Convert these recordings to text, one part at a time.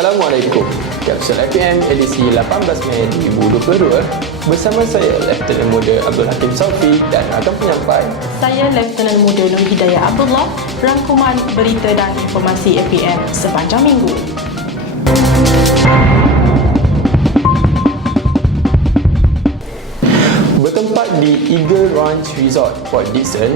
Assalamualaikum. Kapsul FPM edisi 18 Mei 2022 bersama saya Lieutenant Muda Abdul Hakim Saufi dan akan penyampai saya Lieutenant Muda Nur Hidayah Abdullah, rangkuman berita dan informasi FPM sepanjang minggu. Bertempat di Eagle Ranch Resort, Port Dickson,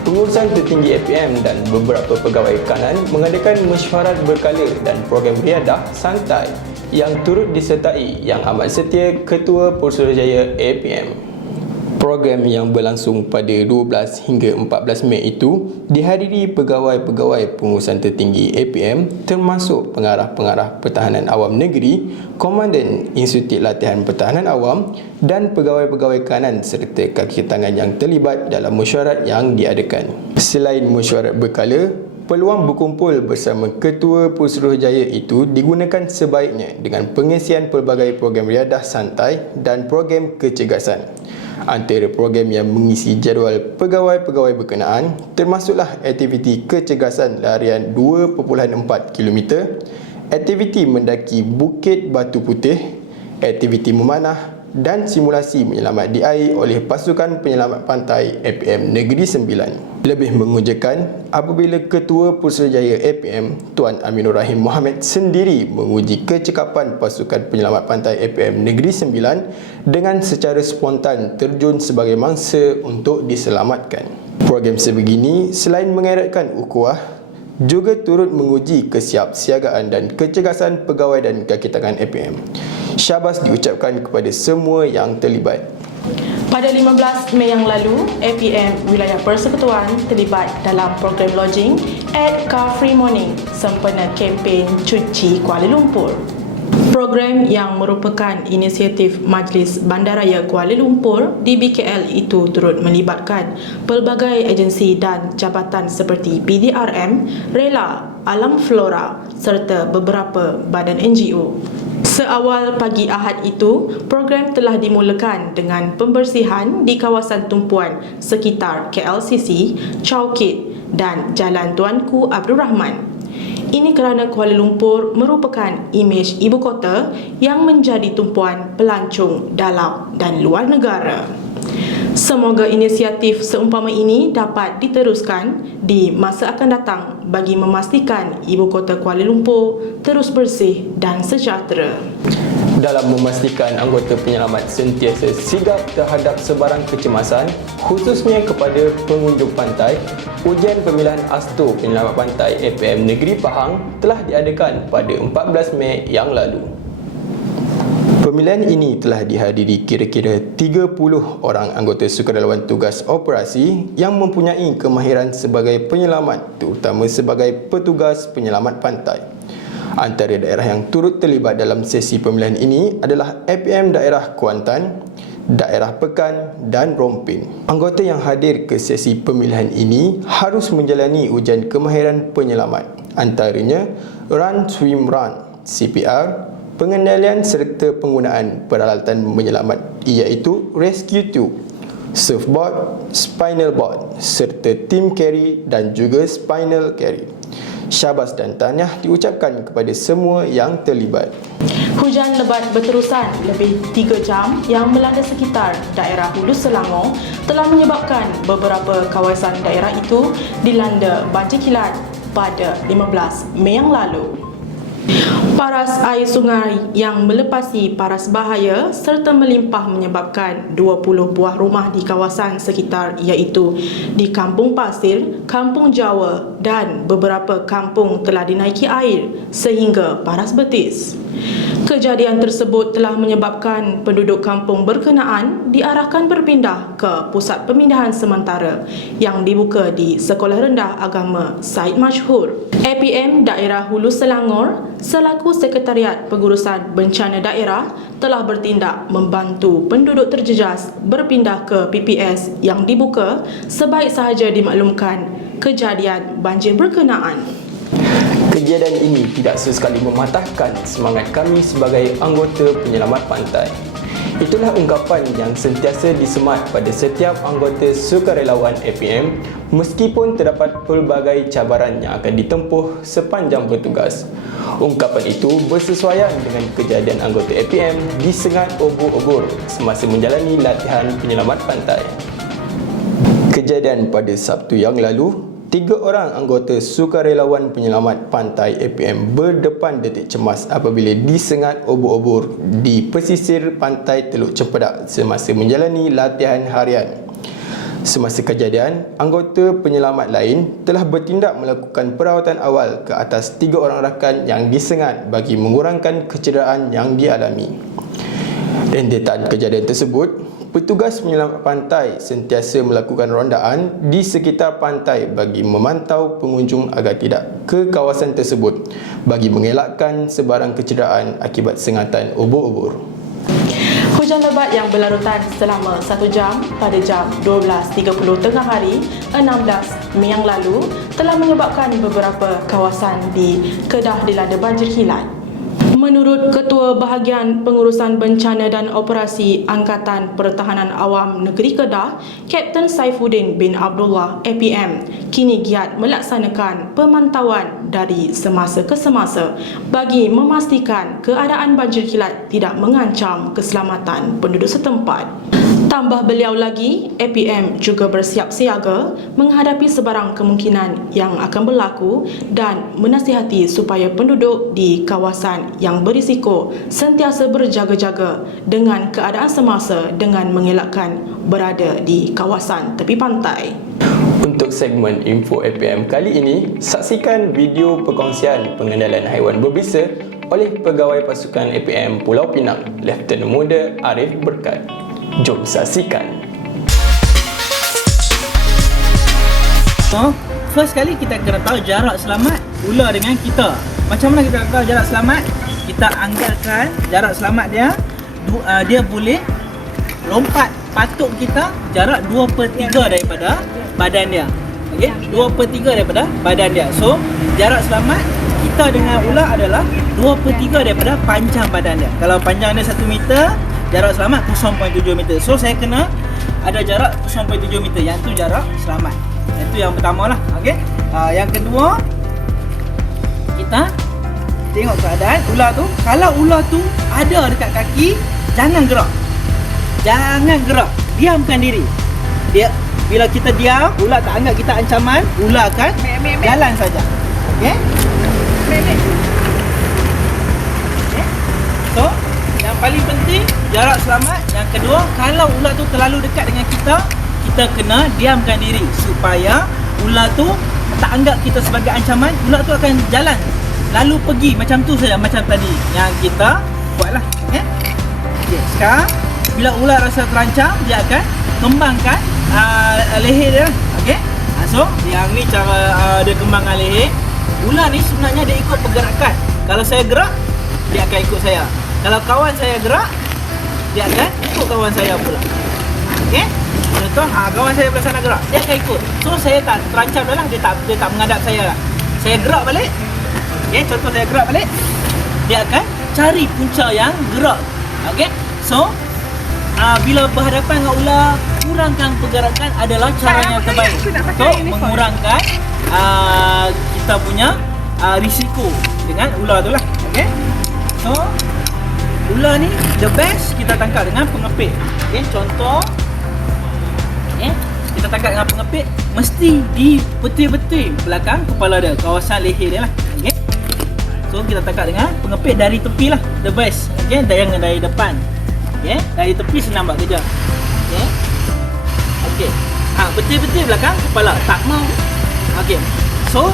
pengurusan tertinggi APM dan beberapa pegawai kanan mengadakan mesyuarat berkala dan program riadah santai yang turut disertai Yang Amat Setia Ketua Pusurujaya APM. Program yang berlangsung pada 12 hingga 14 Mei itu dihadiri pegawai-pegawai pengurusan tertinggi APM termasuk pengarah-pengarah Pertahanan Awam Negeri, Komandan Institut Latihan Pertahanan Awam dan pegawai-pegawai kanan serta kaki tangan yang terlibat dalam mesyuarat yang diadakan. Selain mesyuarat berkala, peluang berkumpul bersama Ketua Pusurujaya itu digunakan sebaiknya dengan pengisian pelbagai program riadah santai dan program kecergasan. Antara program yang mengisi jadual pegawai-pegawai berkenaan termasuklah aktiviti kecergasan larian 2.4 km, aktiviti mendaki Bukit Batu Putih, aktiviti memanah dan simulasi menyelamat di air oleh Pasukan Penyelamat Pantai APM Negeri Sembilan. Lebih mengujakan apabila Ketua Pusurujaya APM Tuan Aminur Rahim Mohamad sendiri menguji kecekapan Pasukan Penyelamat Pantai APM Negeri Sembilan dengan secara spontan terjun sebagai mangsa untuk diselamatkan. Program sebegini selain mengeratkan ukhuwah juga turut menguji kesiapsiagaan dan kecergasan pegawai dan kaki tangan APM. Syabas diucapkan kepada semua yang terlibat. Pada 15 Mei yang lalu, APM Wilayah Persekutuan terlibat dalam program lodging at Car Free Morning sempena kempen Cuci Kuala Lumpur. Program yang merupakan inisiatif Majlis Bandaraya Kuala Lumpur di BKL itu turut melibatkan pelbagai agensi dan jabatan seperti PDRM, Rela, Alam Flora serta beberapa badan NGO. Seawal pagi Ahad itu, program telah dimulakan dengan pembersihan di kawasan tumpuan sekitar KLCC, Chowkit dan Jalan Tuanku Abdul Rahman. Ini kerana Kuala Lumpur merupakan imej ibu kota yang menjadi tumpuan pelancong dalam dan luar negara. Semoga inisiatif seumpama ini dapat diteruskan di masa akan datang bagi memastikan ibu kota Kuala Lumpur terus bersih dan sejahtera. Dalam memastikan anggota penyelamat sentiasa sigap terhadap sebarang kecemasan, khususnya kepada pengunjung pantai, ujian pemilihan Asto Penyelamat Pantai APM Negeri Pahang telah diadakan pada 14 Mei yang lalu. Pemilihan ini telah dihadiri kira-kira 30 orang anggota sukarelawan tugas operasi yang mempunyai kemahiran sebagai penyelamat, terutama sebagai petugas penyelamat pantai. Antara daerah yang turut terlibat dalam sesi pemilihan ini adalah APM Daerah Kuantan, Daerah Pekan dan Rompin. Anggota yang hadir ke sesi pemilihan ini harus menjalani ujian kemahiran penyelamat, antaranya Run Swim Run, CPR, pengendalian serta penggunaan peralatan menyelamat iaitu Rescue Tube, surfboard, spinal board serta team carry dan juga spinal carry. Syabas dan tahniah diucapkan kepada semua yang terlibat. Hujan lebat berterusan lebih 3 jam yang melanda sekitar daerah Hulu Selangor telah menyebabkan beberapa kawasan daerah itu dilanda banjir kilat pada 15 Mei yang lalu. Paras air sungai yang melepasi paras bahaya serta melimpah menyebabkan 20 buah rumah di kawasan sekitar iaitu di Kampung Pasir, Kampung Jawa dan beberapa kampung telah dinaiki air sehingga paras betis. Kejadian tersebut telah menyebabkan penduduk kampung berkenaan diarahkan berpindah ke pusat pemindahan sementara yang dibuka di Sekolah Rendah Agama Said Mashhur. APM Daerah Hulu Selangor selaku Sekretariat Pengurusan Bencana Daerah telah bertindak membantu penduduk terjejas berpindah ke PPS yang dibuka sebaik sahaja dimaklumkan kejadian banjir berkenaan. Kejadian ini tidak sesekali mematahkan semangat kami sebagai anggota penyelamat pantai. Itulah ungkapan yang sentiasa disemat pada setiap anggota sukarelawan APM meskipun terdapat pelbagai cabaran yang akan ditempuh sepanjang bertugas. Ungkapan itu bersesuaian dengan kejadian anggota APM disengat obor-obor semasa menjalani latihan penyelamat pantai. Kejadian pada Sabtu yang lalu, 3 orang anggota sukarelawan penyelamat pantai APM berdepan detik cemas apabila disengat obor-obor di pesisir pantai Teluk Cempedak semasa menjalani latihan harian. Semasa kejadian, anggota penyelamat lain telah bertindak melakukan perawatan awal ke atas 3 orang rakan yang disengat bagi mengurangkan kecederaan yang dialami. Rentetan kejadian tersebut, petugas penyelamat pantai sentiasa melakukan rondaan di sekitar pantai bagi memantau pengunjung agar tidak ke kawasan tersebut bagi mengelakkan sebarang kecederaan akibat sengatan obor-obor. Hujan lebat yang berlarutan selama 1 jam pada jam 12.30 tengah hari 16 Mei yang lalu telah menyebabkan beberapa kawasan di Kedah dilanda banjir kilat. Menurut Ketua Bahagian Pengurusan Bencana dan Operasi Angkatan Pertahanan Awam Negeri Kedah, Kapten Saifuddin bin Abdullah APM, kini giat melaksanakan pemantauan dari semasa ke semasa bagi memastikan keadaan banjir kilat tidak mengancam keselamatan penduduk setempat. Tambah beliau lagi, APM juga bersiap siaga menghadapi sebarang kemungkinan yang akan berlaku dan menasihati supaya penduduk di kawasan yang berisiko sentiasa berjaga-jaga dengan keadaan semasa dengan mengelakkan berada di kawasan tepi pantai. Untuk segmen Info APM kali ini, saksikan video perkongsian pengendalan haiwan berbisa oleh Pegawai Pasukan APM Pulau Pinang, Lieutenant Muda Arif Berkat. Jom saksikan. So, first kali kita kena tahu jarak selamat ular dengan kita. Macam mana kita tahu jarak selamat? Kita anggarkan jarak selamat dia, dia boleh lompat patuk kita jarak 2/3 daripada badan dia. Okey, 2/3 daripada badan dia. So, jarak selamat kita dengan ular adalah 2/3 daripada panjang badan dia. Kalau panjang dia 1 meter, jarak selamat 0.7 meter. So, saya kena ada jarak 0.7 meter. Yang tu jarak selamat. Itu yang pertama lah. Okey. Yang kedua, kita tengok keadaan ular tu. Kalau ular tu ada dekat kaki, jangan gerak. Jangan gerak. Diamkan diri. Bila kita diam, ular tak anggap kita ancaman, ular akan jalan saja. Okey? Okay? So, yang paling penting jarak selamat. Yang kedua, kalau ular tu terlalu dekat dengan kita, kita kena diamkan diri supaya ular tu tak anggap kita sebagai ancaman. Ular tu akan jalan, lalu pergi macam tu saja, macam tadi yang kita buatlah. Okay? Okay, sekarang bila ular rasa terancam, dia akan kembangkan leher dia. Okey. So, yang ni cara dia kembangkan leher. Ular ni sebenarnya dia ikut pergerakan. Kalau saya gerak, dia akan ikut saya. Kalau kawan saya gerak, dia akan ikut kawan saya pula. Okey? Contoh, kawan saya belah sana gerak, dia akan ikut. So, saya tak terancam dah lah, dia tak menghadap saya lah. Saya gerak balik. Okey, contoh saya gerak balik, dia akan cari punca yang gerak. Okey? So, bila berhadapan dengan ular, kurangkan pergerakan adalah cara yang terbaik untuk mengurangkan kita punya risiko dengan ular tu lah. Okay? So, ular ni the best kita tangkap dengan pengepit. Okay? Contoh, kita tangkap dengan pengepit, mesti di betul-betul belakang kepala dia, kawasan leher dia lah. Okay? So, kita tangkap dengan pengepit dari tepi lah, the best. Okay? Jangan dari depan. Okay? Dari tepi senang buat kerja. Okay? Okay. Betul-betul belakang kepala, tak mau. Okay. So,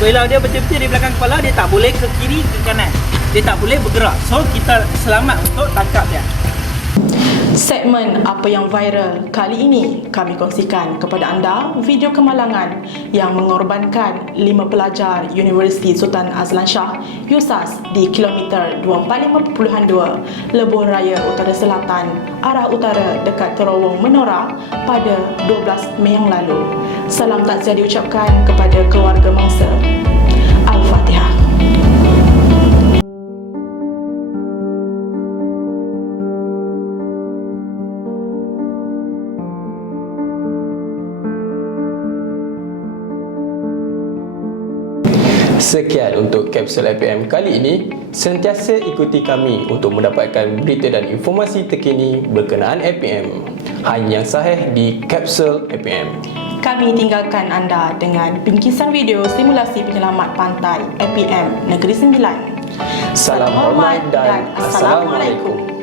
bila dia betul-betul di belakang kepala, dia tak boleh ke kiri, ke kanan. Dia tak boleh bergerak. So, kita selamat untuk tangkap dia. Segmen Apa Yang Viral kali ini kami kongsikan kepada anda video kemalangan yang mengorbankan 5 pelajar Universiti Sultan Azlan Shah USAS di kilometer 245.2 Lebuh Raya Utara Selatan arah utara dekat terowong Menora pada 12 Mei yang lalu. Salam takziah diucapkan kepada keluarga mangsa. Al-Fatihah. Sekian untuk kapsul APM kali ini. Sentiasa ikuti kami untuk mendapatkan berita dan informasi terkini berkenaan APM. Hanya yang sahih di kapsul APM. Kami tinggalkan anda dengan bingkisan video simulasi penyelamat pantai APM Negeri Sembilan. Salam hormat dan Assalamualaikum.